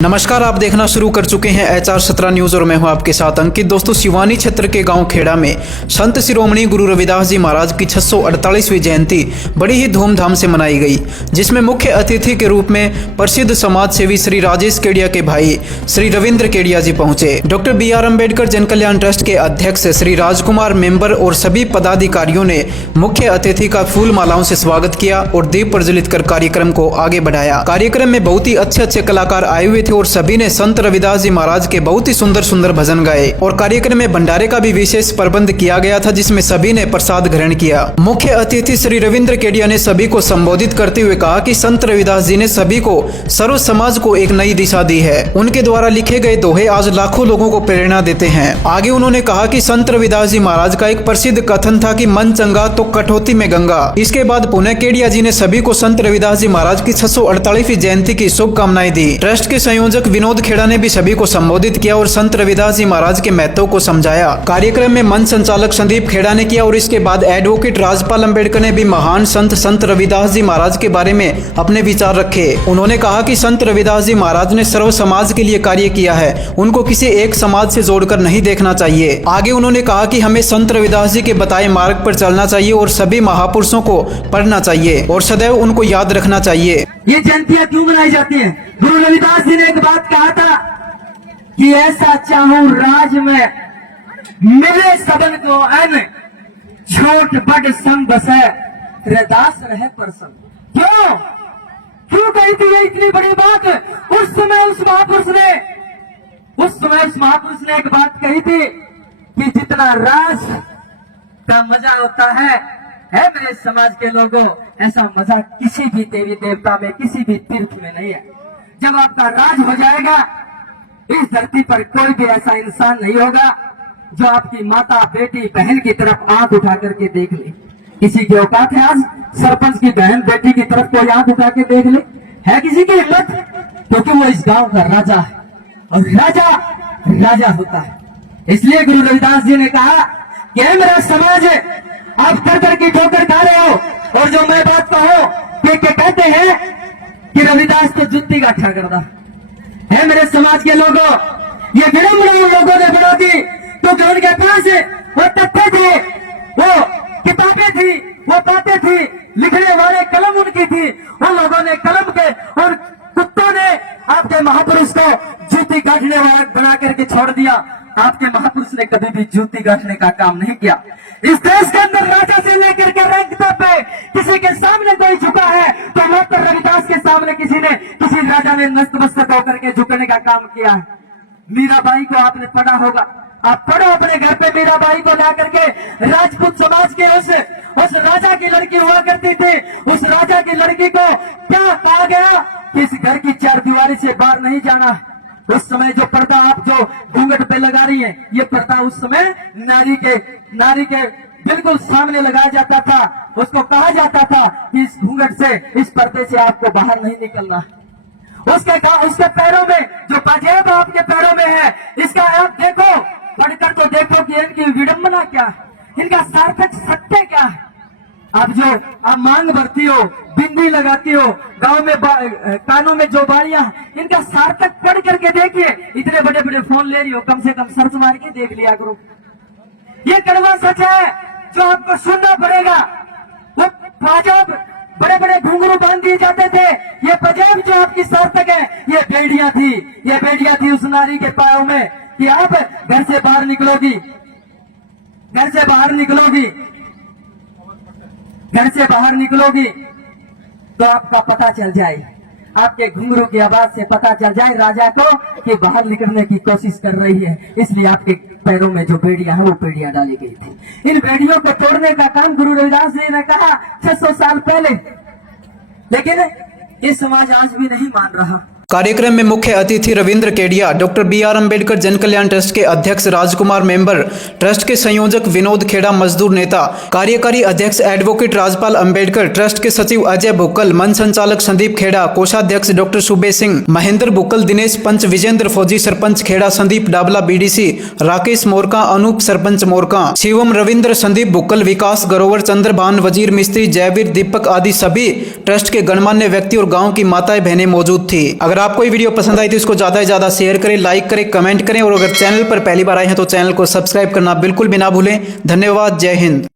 नमस्कार, आप देखना शुरू कर चुके हैं HR17 न्यूज और मैं हूं आपके साथ अंकित। दोस्तों, सिवानी क्षेत्र के गांव खेड़ा में संत शिरोमणि गुरु रविदास जी महाराज की 648वीं जयंती बड़ी ही धूमधाम से मनाई गई, जिसमें मुख्य अतिथि के रूप में प्रसिद्ध समाज सेवी श्री राजेश केडिया के भाई श्री रविंद्र केडिया जी पहुंचे। डॉक्टर BR अम्बेडकर जन कल्याण ट्रस्ट के अध्यक्ष श्री राजकुमार मेंबर और सभी पदाधिकारियों ने मुख्य अतिथि का फूल मालाओं से स्वागत किया और दीप प्रज्वलित कर कार्यक्रम को आगे बढ़ाया। कार्यक्रम में बहुत ही अच्छे कलाकार आए हुए थे और सभी ने संत रविदास जी महाराज के बहुत ही सुंदर भजन गाए और कार्यक्रम में भंडारे का भी विशेष प्रबंध किया गया था, जिसमें सभी ने प्रसाद ग्रहण किया। मुख्य अतिथि श्री रविंद्र केडिया ने सभी को संबोधित करते हुए कहा कि संत रविदास जी ने सभी को, सर्व समाज को एक नई दिशा दी है। उनके द्वारा लिखे गए दोहे आज लाखों लोगों को प्रेरणा देते हैं। आगे उन्होंने कहा कि संत रविदास जी महाराज का एक प्रसिद्ध कथन था कि मन चंगा तो कठौती में गंगा। इसके बाद पुनः केडिया जी ने सभी को संत रविदास जी महाराज की 648वीं जयंती की शुभकामनाएं दी। ट्रस्ट के संयोजक विनोद खेड़ा ने भी सभी को संबोधित किया और संत रविदास जी महाराज के महत्व को समझाया। कार्यक्रम में मंच संचालक संदीप खेड़ा ने किया और इसके बाद एडवोकेट राजपाल अम्बेडकर ने भी महान संत रविदास जी महाराज के बारे में अपने विचार रखे। उन्होंने कहा कि संत रविदास जी महाराज ने सर्व समाज के लिए कार्य किया है, उनको किसी एक समाज से जोड़कर नहीं देखना चाहिए। आगे उन्होंने कहा कि हमें संत रविदास जी के बताए मार्ग पर चलना चाहिए और सभी महापुरुषों को पढ़ना चाहिए और सदैव उनको याद रखना चाहिए। ये जयंतियां क्यों मनाई जाती हैं? गुरु रविदास जी ने एक बात कहा था कि ऐसा चाहूं राज में मिले सबन को अन, छोट बड़ संग बसे रैदास रहे परसम। क्यों कही थी ये इतनी बड़ी बात? उस समय उस महापुरुष ने एक बात कही थी कि जितना राज का मजा होता है मेरे समाज के लोगों, ऐसा मजा किसी भी देवी देवता में, किसी भी तीर्थ में नहीं है। जब आपका राज हो जाएगा, इस धरती पर कोई भी ऐसा इंसान नहीं होगा जो आपकी माता, बेटी, बहन की तरफ आंख उठा करके देख ले। किसी की औकात है आज सरपंच की बहन, बेटी की तरफ कोई आंख उठा के देख ले? है किसी की हिम्मत? क्योंकि वो इस गांव का राजा है और राजा होता है। इसलिए गुरु रविदास जी ने कहा कि मेरा समाज है, आप कर की ठोकर खा रहे हो। और जो मैं बात कहूं कि कहते हैं कि रविदास तो जुत्ती का ठगड़ा है मेरे समाज के लोगों, ये विडंबना उन लोगों ने बना दी क्योंकि उनके पास वो तथ्य थे, वो किताबें थी, वो बातें थी, लिखने वाले कलम उनकी थी। उन लोगों ने कलम के और कुत्तों ने आपके महापुरुष को जूती काटने वाला बना करके छोड़ दिया। आपके महापुरुष ने कभी भी जूती काटने का काम नहीं किया। इस देश के अंदर राजा से लेकर के रैंक तक पे किसी के सामने कोई झुका है तो मात्र रविदास के सामने किसी राजा ने नतमस्तक होकर के झुकने का काम किया है। मीराबाई को आपने पढ़ा होगा, आप पढ़ो अपने घर पे। मीराबाई को ला करके राजपूत समाज के उस राजा की लड़की हुआ करती थी, उस राजा की लड़की को क्या कहा गया कि इस घर की चार दीवारी से बाहर नहीं जाना। उस समय जो पर्दा आप जो घूंघट पे लगा रही हैं, ये पर्दा उस समय नारी के बिल्कुल सामने लगाया जाता था। उसको कहा जाता था कि इस घूंघट से, इस पर्दे से आपको बाहर नहीं निकलना। उसके पैरों में जो पाजेब आपके पैरों में है, इसका आप देखो, पढ़कर तो देखो कि इनकी विडंबना क्या है, इनका सार्थक सत्य क्या है। आप मांग भरती हो, बिंदी लगाती हो, गांव में कानों में जो बाड़ियां, इनका सार्थक पढ़ करके देखिए। इतने बड़े बड़े फोन ले रही हो, कम से कम सर्च मार के देख लिया करो। ये कड़वा सच है जो आपको सुनना पड़ेगा। वो पाजाब, बड़े बड़े घुंघरू बांध दिए जाते थे, ये पजाब जो आपकी सार्थक है, ये बेड़ियां थी उस नारी के पैरों में कि आप घर से बाहर निकलोगी तो आपका पता चल जाए, आपके घुंघरू की आवाज से पता चल जाए राजा को कि बाहर निकलने की कोशिश कर रही है। इसलिए आपके पैरों में जो बेड़ियां हैं वो बेड़ियां डाली गई थी। इन बेड़ियों को तोड़ने का काम गुरु रविदास जी ने कहा 600 साल पहले, लेकिन ये समाज आज भी नहीं मान रहा। कार्यक्रम में मुख्य अतिथि रविंद्र केडिया, डॉक्टर BR अम्बेडकर जन कल्याण ट्रस्ट के अध्यक्ष राजकुमार मेंबर, ट्रस्ट के संयोजक विनोद खेड़ा, मजदूर नेता, कार्यकारी अध्यक्ष एडवोकेट राजपाल अम्बेडकर, ट्रस्ट के सचिव अजय बुक्कल, मंच संचालक संदीप खेड़ा, कोषाध्यक्ष डॉक्टर सुबे सिंह, महेंद्र बुक्कल, दिनेश पंच, विजेंद्र फौजी सरपंच खेड़ा, संदीप डाबला BDC, राकेश मोरका, अनूप सरपंच मोरका, शिवम रविंद्र, संदीप बुक्कल, विकास गरोवर, चंद्रभान, वजीर मिस्त्री, जयवीर, दीपक आदि सभी ट्रस्ट के गणमान्य व्यक्ति और गाँव की माताएं बहनें मौजूद थी। अगर आपको ये वीडियो पसंद आई तो इसको ज़्यादा से ज़्यादा शेयर करें, लाइक करें, कमेंट करें और अगर चैनल पर पहली बार आए हैं तो चैनल को सब्सक्राइब करना बिल्कुल भी ना भूलें। धन्यवाद। जय हिंद।